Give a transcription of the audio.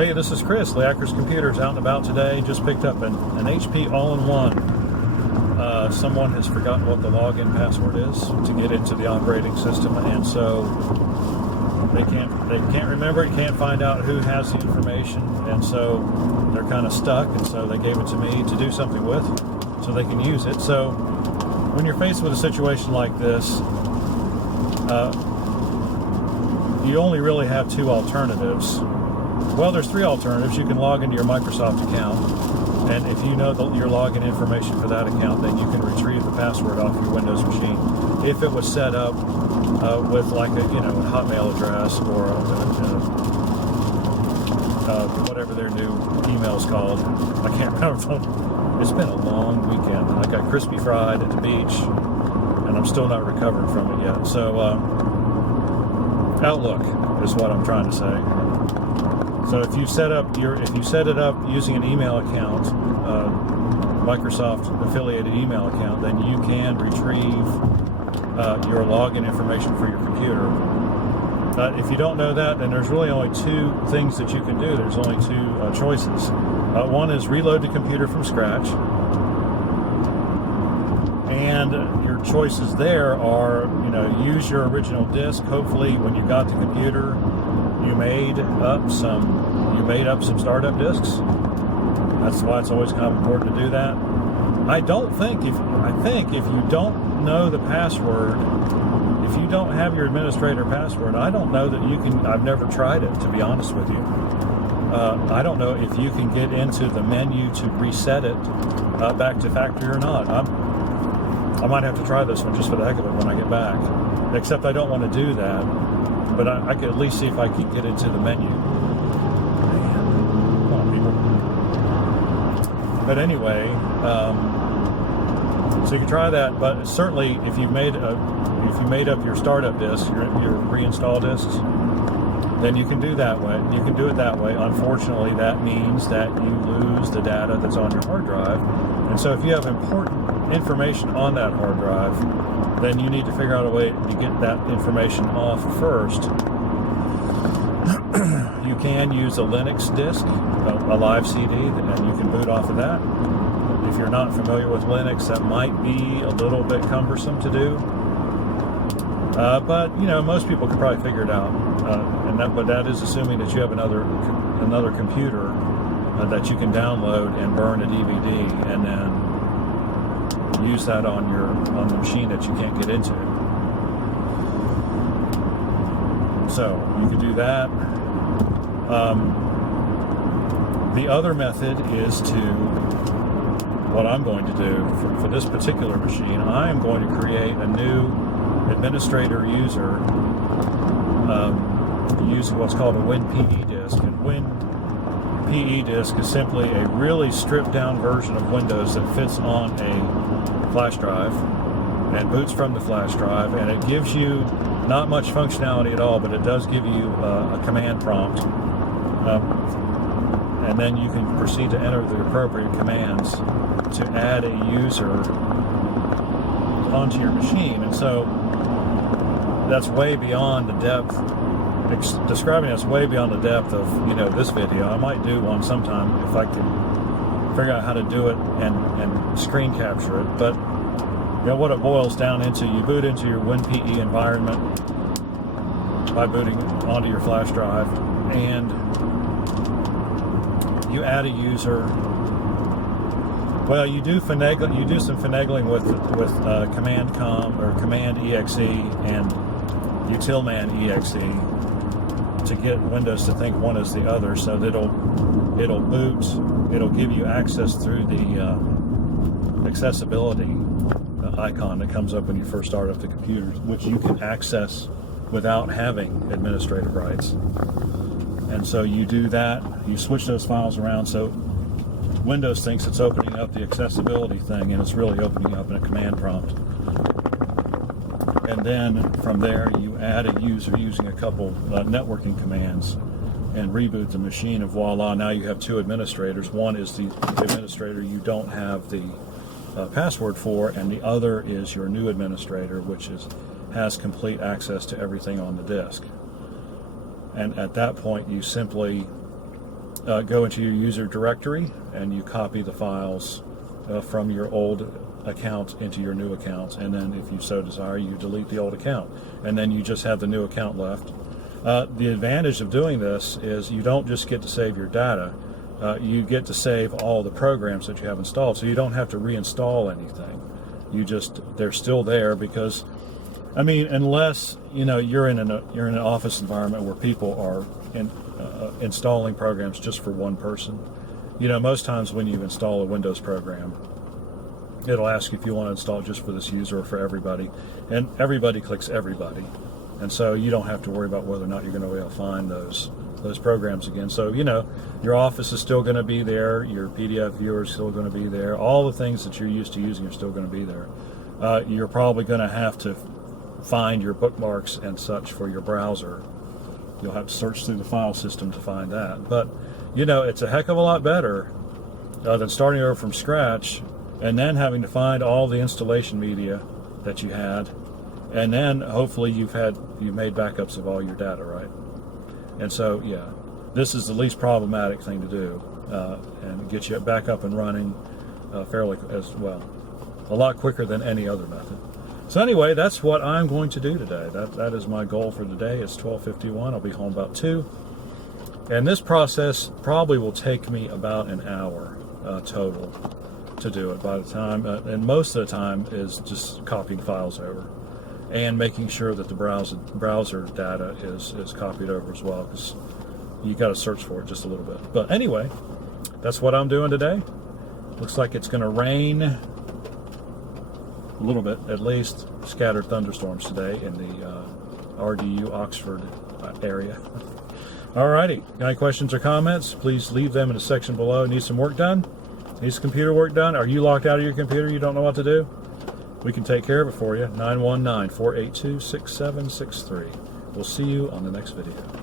Hey, this is Chris, Leacris Computers, out and about today. Just picked up an HP All-in-One. Someone has forgotten what the login password is to get into the operating system, and so they can't remember it, can't find out who has the information, and so they're kind of stuck, and so they gave it to me to do something with so they can use it. So when you're faced with a situation like this, you only really have two alternatives. Well, there's three alternatives. You can log into your Microsoft account, and if you know your login information for that account, then you can retrieve the password off your Windows machine. If it was set up with like a Hotmail address or whatever their new email is called, I can't remember. It's been a long weekend. I got crispy fried at the beach, and I'm still not recovered from it yet. So Outlook is what I'm trying to say. So if you set it up using an email account, Microsoft affiliated email account, then you can retrieve your login information for your computer. If you don't know that, then there's really only two things that you can do. There's only two choices. One is reload the computer from scratch, and your choices there are, use your original disk. Hopefully, when you got the computer, you made up some startup disks. That's why it's always kind of important to do that. I think if you don't know the password, if you don't have your administrator password, I don't know that you can. I've never tried it, to be honest with you. I don't know if you can get into the menu to reset it back to factory or not. I might have to try this one just for the heck of it when I get back. Except I don't want to do that. But I could at least see if I can get into the menu. Come on, people. But anyway, so you can try that. But certainly, if you made up your startup disk, your reinstall disks, then you can do that way. You can do it that way. Unfortunately, that means that you lose the data that's on your hard drive. And so, if you have important information on that hard drive, then you need to figure out a way to get that information off first. You can use a Linux disk, a live CD, and you can boot off of that. If you're not familiar with Linux, that might be a little bit cumbersome to do. But most people could probably figure it out. But that is assuming that you have another computer that you can download and burn a DVD, and then use that on the machine that you can't get into. So you could do that. The other method is what I'm going to do for this particular machine. I am going to create a new administrator user using what's called a WinPE disk. And WinPE disk is simply a really stripped down version of Windows that fits on a flash drive and boots from the flash drive, and it gives you not much functionality at all, but it does give you a command prompt, and then you can proceed to enter the appropriate commands to add a user onto your machine. And so that's way beyond the depth. Describing that's way beyond the depth of this video. I might do one sometime if I can figure out how to do it and screen capture it. But what it boils down into, you boot into your WinPE environment by booting onto your flash drive, and you add a user. Well, you do some finagling with command com or command exe and utilman exe to get Windows to think one is the other, so that it'll boot. It'll give you access through the accessibility icon that comes up when you first start up the computer, which you can access without having administrative rights. And so you do that. You switch those files around, so Windows thinks it's opening up the accessibility thing, and it's really opening up in a command prompt. And then from there, you add a user using a couple networking commands and reboot the machine, and voila, now you have two administrators. One is the administrator you don't have the password for, and the other is your new administrator, which has complete access to everything on the disk. And at that point, you simply go into your user directory and you copy the files from your old account into your new account, and then if you so desire, you delete the old account, and then you just have the new account left. The advantage of doing this is you don't just get to save your data, you get to save all the programs that you have installed, so you don't have to reinstall anything. They're still there, because I mean, unless you're in an office environment where people are installing programs just for one person. Most times when you install a Windows program, it'll ask you if you want to install it just for this user or for everybody, and everybody clicks everybody, and so you don't have to worry about whether or not you're going to be able to find those programs again. So your Office is still going to be there, your PDF viewer is still going to be there, all the things that you're used to using are still going to be there. You're probably going to have to find your bookmarks and such for your browser. You'll have to search through the file system to find that, but it's a heck of a lot better than starting over from scratch and then having to find all the installation media that you had, and then hopefully you've made backups of all your data, right? And so this is the least problematic thing to do, and get you back up and running fairly as well, a lot quicker than any other method. So anyway, that's what I'm going to do today. That is my goal for today. It's 12:51. I'll be home about 2. And this process probably will take me about an hour total to do it by the time, and most of the time is just copying files over and making sure that the browser data is copied over as well, because you got to search for it just a little bit. But anyway, that's what I'm doing today. Looks like it's going to rain a little bit, at least scattered thunderstorms today in the RDU Oxford area. Alrighty, got any questions or comments? Please leave them in the section below. Need some work done? Need some computer work done? Are you locked out of your computer? You don't know what to do? We can take care of it for you. 919-482-6763. We'll see you on the next video.